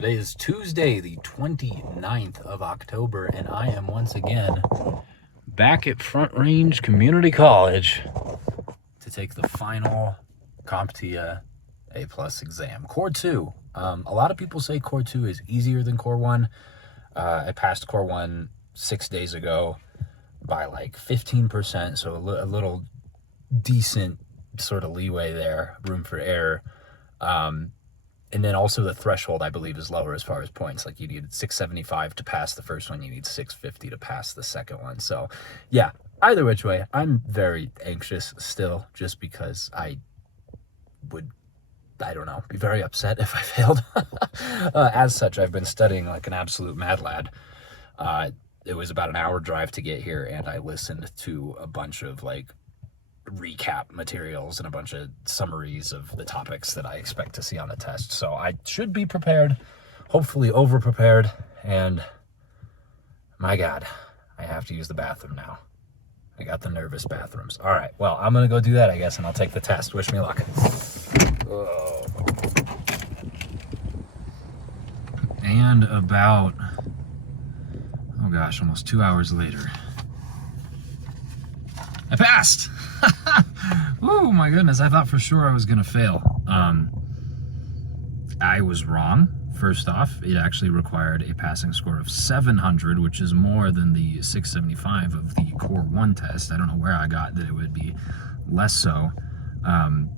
Today is Tuesday, the 29th of October, and I am once again back at Front Range Community College to take the final CompTIA A+ exam. Core 2. A lot of people say Core 2 is easier than Core 1. I passed Core 1 6 days ago by like 15%, so a little decent sort of leeway there, room for error. And then also the threshold, I believe, is lower as far as points. Like you needed 675 to pass the first one. You need 650 to pass the second one. So, yeah, either which way, I'm very anxious still just because I don't know, be very upset if I failed. As such, I've been studying like an absolute mad lad. It was about an hour drive to get here, and I listened to a bunch of like recap materials and a bunch of summaries of the topics that I expect to see on the test. So I should be prepared, hopefully over prepared, and my God, I have to use the bathroom now. I got the nervous bathrooms. All right, well, I'm gonna go do that, I guess, and I'll take the test. Wish me luck. Oh. And about, oh gosh, almost 2 hours later, I passed. Oh my goodness, I thought for sure I was gonna fail. I was wrong. First off, it actually required a passing score of 700, which is more than the 675 of the Core 1 test. I don't know where I got that it would be less so. And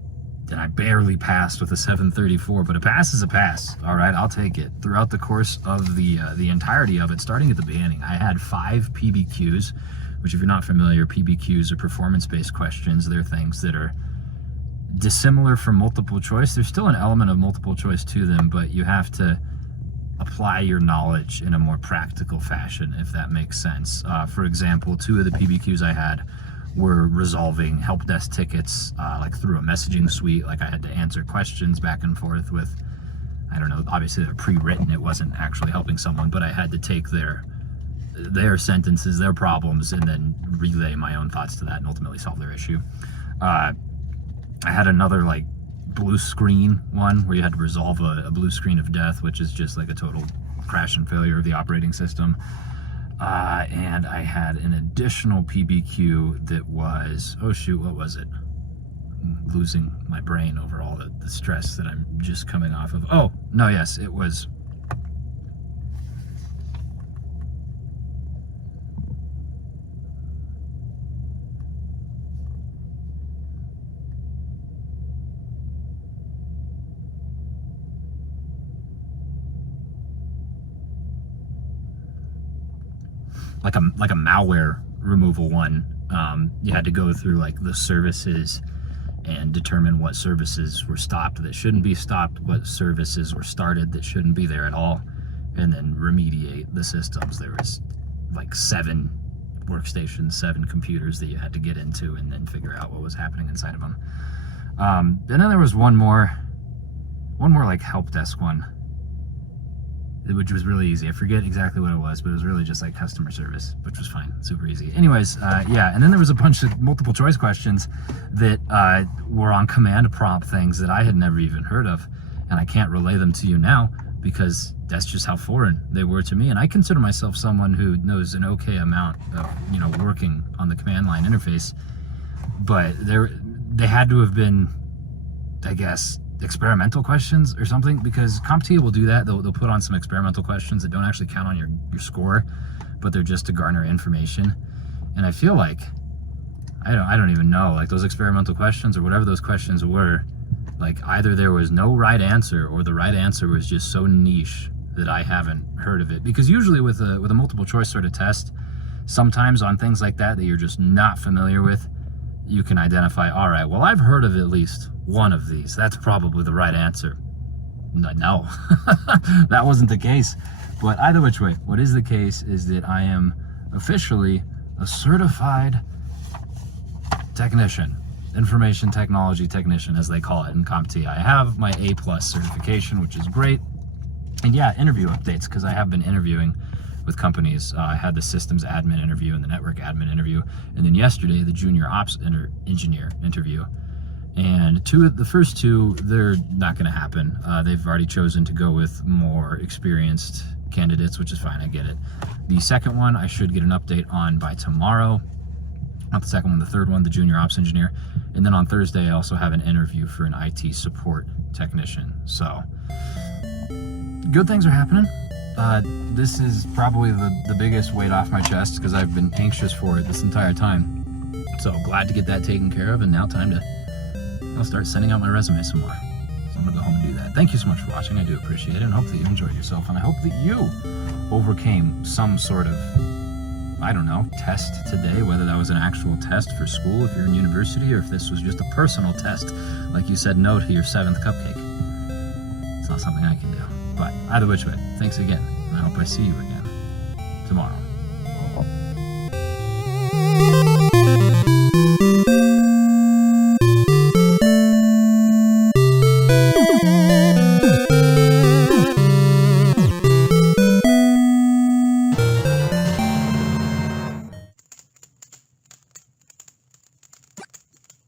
I barely passed with a 734, but a pass is a pass. All right, I'll take it. Throughout the course of the entirety of it, starting at the beginning, I had 5 PBQs, which if you're not familiar, PBQs are performance-based questions. They're things that are dissimilar from multiple choice. There's still an element of multiple choice to them, but you have to apply your knowledge in a more practical fashion, if that makes sense. For example, 2 of the PBQs I had were resolving help desk tickets like through a messaging suite. Like I had to answer questions back and forth with, I don't know, obviously they're pre-written. It wasn't actually helping someone, but I had to take their sentences, their problems, and then relay my own thoughts to that and ultimately solve their issue. I had another like blue screen one where you had to resolve a blue screen of death, which is just like a total crash and failure of the operating system. And I had an additional PBQ that was, oh shoot, what was it? I'm losing my brain over all the stress that I'm just coming off of. Oh, no, yes, it was like a malware removal one. You had to go through like the services and determine what services were stopped that shouldn't be stopped, what services were started that shouldn't be there at all, and then remediate the systems. There was like 7 workstations, 7 computers that you had to get into and then figure out what was happening inside of them. And then there was one more like help desk one, which was really easy. I forget exactly what it was, but it was really just like customer service, which was fine, super easy. Anyways, yeah, and then there was a bunch of multiple choice questions that were on command prompt things that I had never even heard of, and I can't relay them to you now because that's just how foreign they were to me. And I consider myself someone who knows an okay amount of, working on the command line interface, but they had to have been, I guess, experimental questions or something, because CompTIA will do that. They'll put on some experimental questions that don't actually count on your score, but they're just to garner information. And I feel like I don't even know, like those experimental questions or whatever those questions were, like either there was no right answer or the right answer was just so niche that I haven't heard of it. Because usually with a multiple choice sort of test, sometimes on things like that you're just not familiar with, you can identify, all right, well, I've heard of at least one of these. That's probably the right answer. No, that wasn't the case. But either which way, what is the case is that I am officially a certified technician, information technology technician, as they call it in CompTIA. I have my A+ certification, which is great. And yeah, interview updates, because I have been interviewing with companies. I had the systems admin interview and the network admin interview, and then yesterday the junior ops engineer interview. And the first two, they're not going to happen. They've already chosen to go with more experienced candidates, which is fine. I get it. The second one, I should get an update on by tomorrow. Not the second one, the third one, the junior ops engineer. And then on Thursday, I also have an interview for an IT support technician. So good things are happening. This is probably the biggest weight off my chest because I've been anxious for it this entire time. So glad to get that taken care of, and now time to start sending out my resume some more. So I'm gonna go home and do that. Thank you so much for watching. I do appreciate it, and hope that you enjoyed yourself, and I hope that you overcame some sort of, I don't know, test today, whether that was an actual test for school if you're in university, or if this was just a personal test, like you said no to your 7th cupcake. It's not something I can do. But either which way, thanks again, and I hope I see you again tomorrow.